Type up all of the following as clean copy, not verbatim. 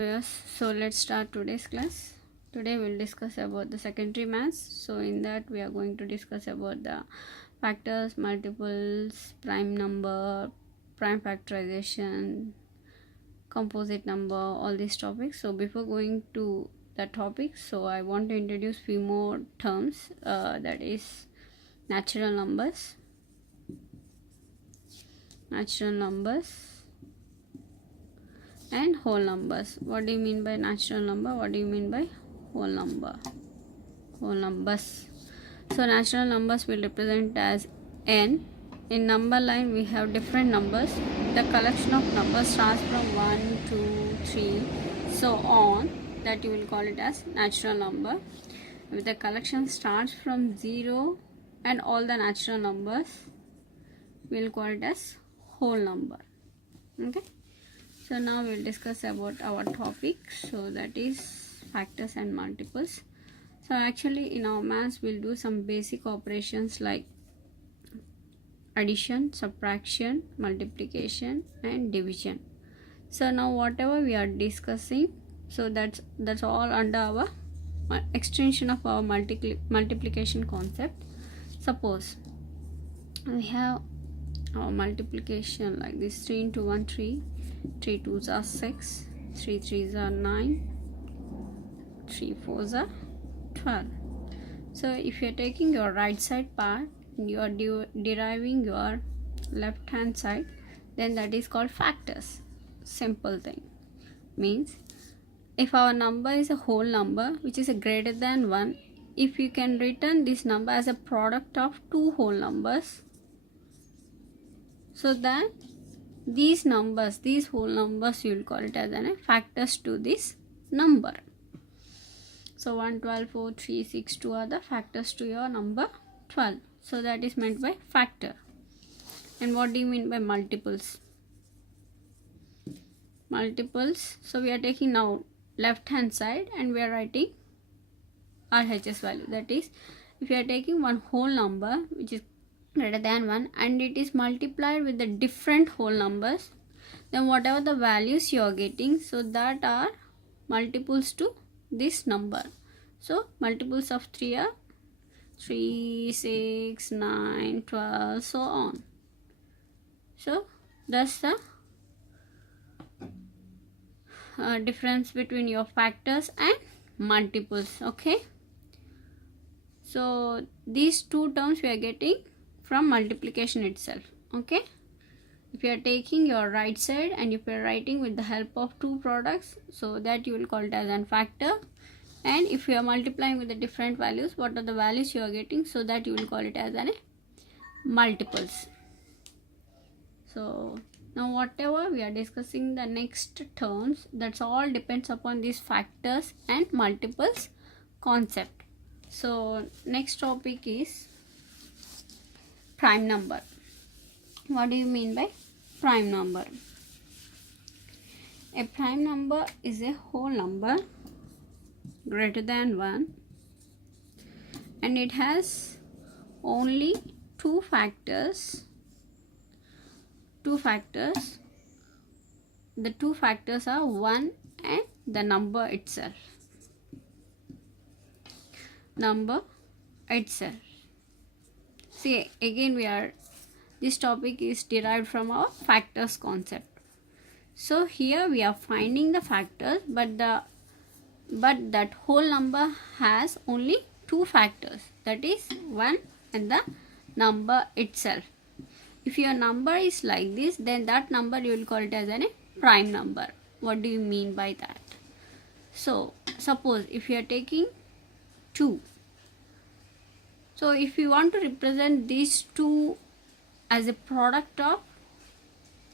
Yes, so let's start today's class. Today we'll discuss about the secondary maths. So in that we are going to discuss about the factors, multiples, prime number, prime factorization, composite number, all these topics. So before going to the topics, so I want to introduce few more terms, that is natural numbers, and whole numbers. What do you mean by natural number? What do you mean by whole number? Whole numbers. So natural numbers will represent as n. In number line we have different numbers. The collection of numbers starts from 1, 2, 3, so on. That you will call it as natural number. If the collection starts from 0 and all the natural numbers, we will call it as whole number. Okay. So now we'll discuss about our topic, so that is factors and multiples. So actually in our maths we'll do some basic operations like addition, subtraction, multiplication and division. So now whatever we are discussing, so that's all under our extension of our multiplication concept. Suppose we have our multiplication like this: 3 into 1 3, 3 2s are 6, 3 3s are 9, 3 4s are 12. So if you are taking your right side part and you are deriving your left hand side, then that is called factors. Simple thing. Means if our number is a whole number which is a greater than 1, if you can return this number as a product of two whole numbers, so that these whole numbers, you will call it as factors to this number. So 1, 12, 4, 3, 6, 2 are the factors to your number 12. So that is meant by factor. And what do you mean by multiples? Multiples, so we are taking now left hand side and we are writing RHS value. That is, if you are taking one whole number which is greater than 1 and it is multiplied with the different whole numbers, then whatever the values you are getting, so that are multiples to this number. So multiples of 3 are 3, 6, 9, 12, so on. So that's the difference between your factors and multiples. Okay, so these two terms we are getting from multiplication itself. Okay, if you are taking your right side and if you are writing with the help of two products, so that you will call it as a factor. And if you are multiplying with the different values, what are the values you are getting, so that you will call it as multiples. So now whatever we are discussing the next terms, that's all depends upon these factors and multiples concept. So next topic is prime number. What do you mean by prime number? A prime number is a whole number greater than 1 and it has only two factors. The two factors are 1 and the number itself. See, again this topic is derived from our factors concept. So here we are finding the factors, but that whole number has only two factors, that is 1 and the number itself. If your number is like this, then that number you will call it as a prime number. What do you mean by that? So suppose if you are taking 2, so if you want to represent these two as a product of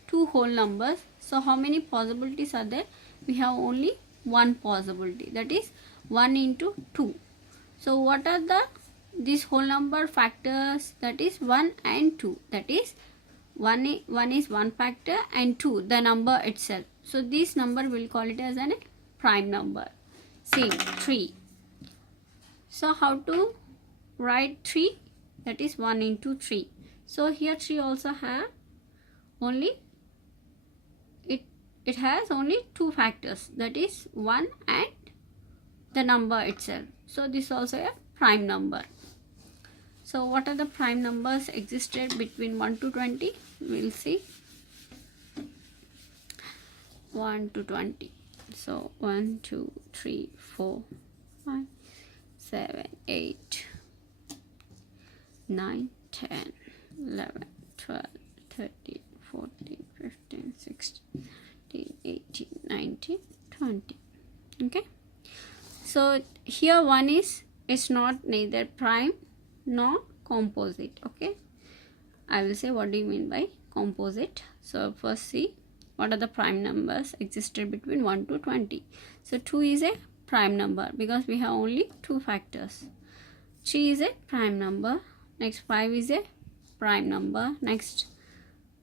two whole numbers, so how many possibilities are there? We have only one possibility, that is 1 into 2. So what are these whole number factors? That is 1 and 2. That is 1 is one factor and 2 the number itself. So this number will call it as a prime number. Same 3. So how to write 3? That is 1 into 3. So here 3 also have only it has only two factors, that is 1 and the number itself. So this is also a prime number. So what are the prime numbers existed between 1 to 20? We'll see. 1 to 20. So 1, 2, 3, 4, 5, 7, 8, 9, 10, 11, 12, 13, 14, 15, 16, 18, 19, 20. Okay. So here 1 is, it's not neither prime nor composite. Okay. I will say what do you mean by composite. So first see what are the prime numbers existed between 1 to 20. So 2 is a prime number because we have only two factors. 3 is a prime number. Next 5 is a prime number. Next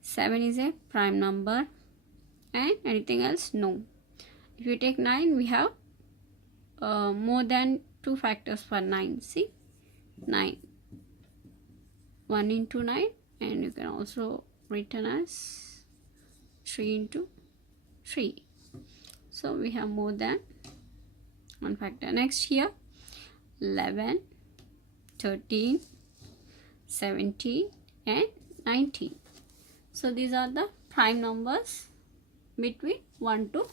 7 is a prime number. And anything else? No. If you take 9, we have more than two factors for 9. See, 9. 1 into 9, and you can also written as 3 into 3. So we have more than one factor. Next here 11, 13, 17 and 19. So these are the prime numbers between 1 to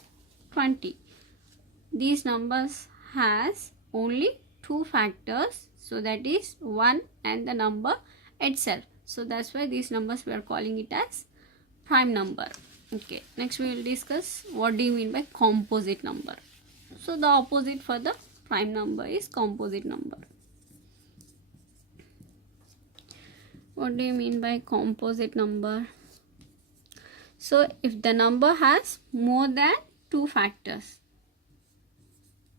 20. These numbers has only two factors, so that is 1 and the number itself. So that's why these numbers we are calling it as prime number. Okay, next we will discuss what do you mean by composite number. So the opposite for the prime number is composite number. What do you mean by composite number? So if the number has more than two factors,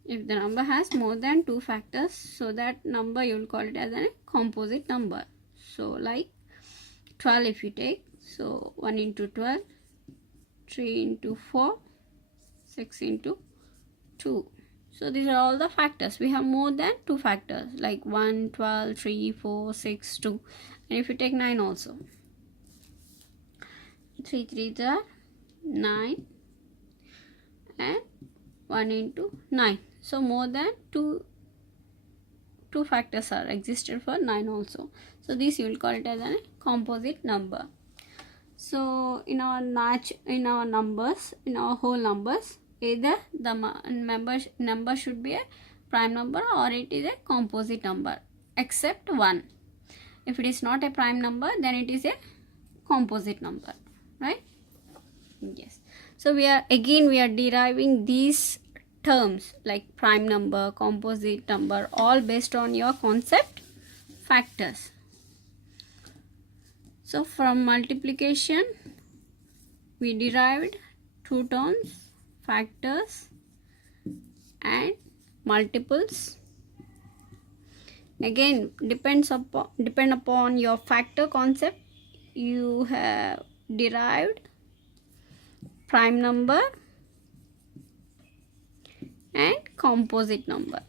if the number has more than two factors, so that number you will call it as a composite number. So like 12 if you take, so 1 into 12, 3 into 4, 6 into 2. So these are all the factors. We have more than two factors like 1, 12, 3, 4, 6, 2. And if you take 9 also, 3 3s are 9 and 1 into 9. So more than two factors are existed for 9 also. So this you will call it as a composite number. So in our numbers, in our whole numbers, either the number should be a prime number or it is a composite number, except 1. If it is not a prime number, then it is a composite number, right? Yes. So we are deriving these terms like prime number, composite number, all based on your concept factors. So from multiplication we derived two terms, factors and multiples. Again depend upon your factor concept, you have derived prime number and composite number.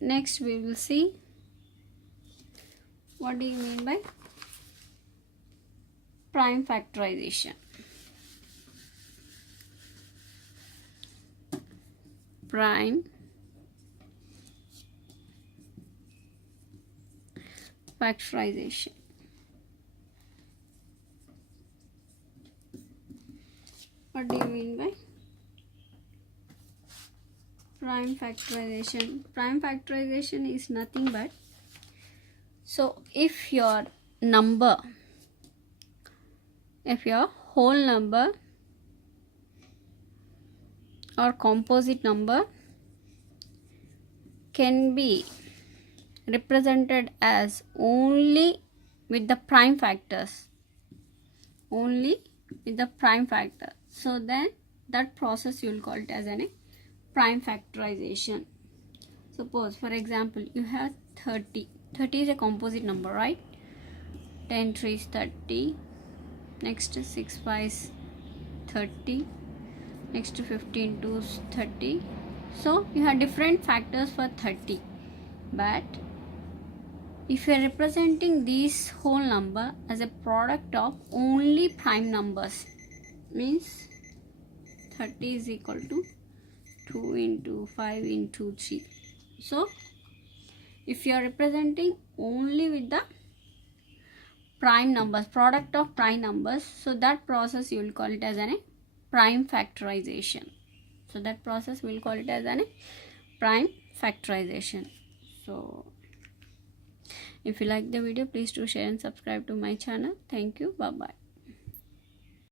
Next we will see what do you mean by prime factorization. Prime factorization. What do you mean by prime factorization? Prime factorization is nothing but, so if your whole number or composite number can be represented as only with the prime factors, so then that process you will call it as a prime factorization. Suppose for example you have 30 is a composite number, right? 10 3 is 30, next 6 5 is 30, next 15 2 is 30. So you have different factors for 30, but If you are representing this whole number as a product of only prime numbers, means 30 is equal to 2 into 5 into 3. So if you are representing only with the prime numbers, product of prime numbers, so that process you will call it as a prime factorization. So that process we will call it as a prime factorization. So if you like the video, please do share and subscribe to my channel. Thank you. Bye bye.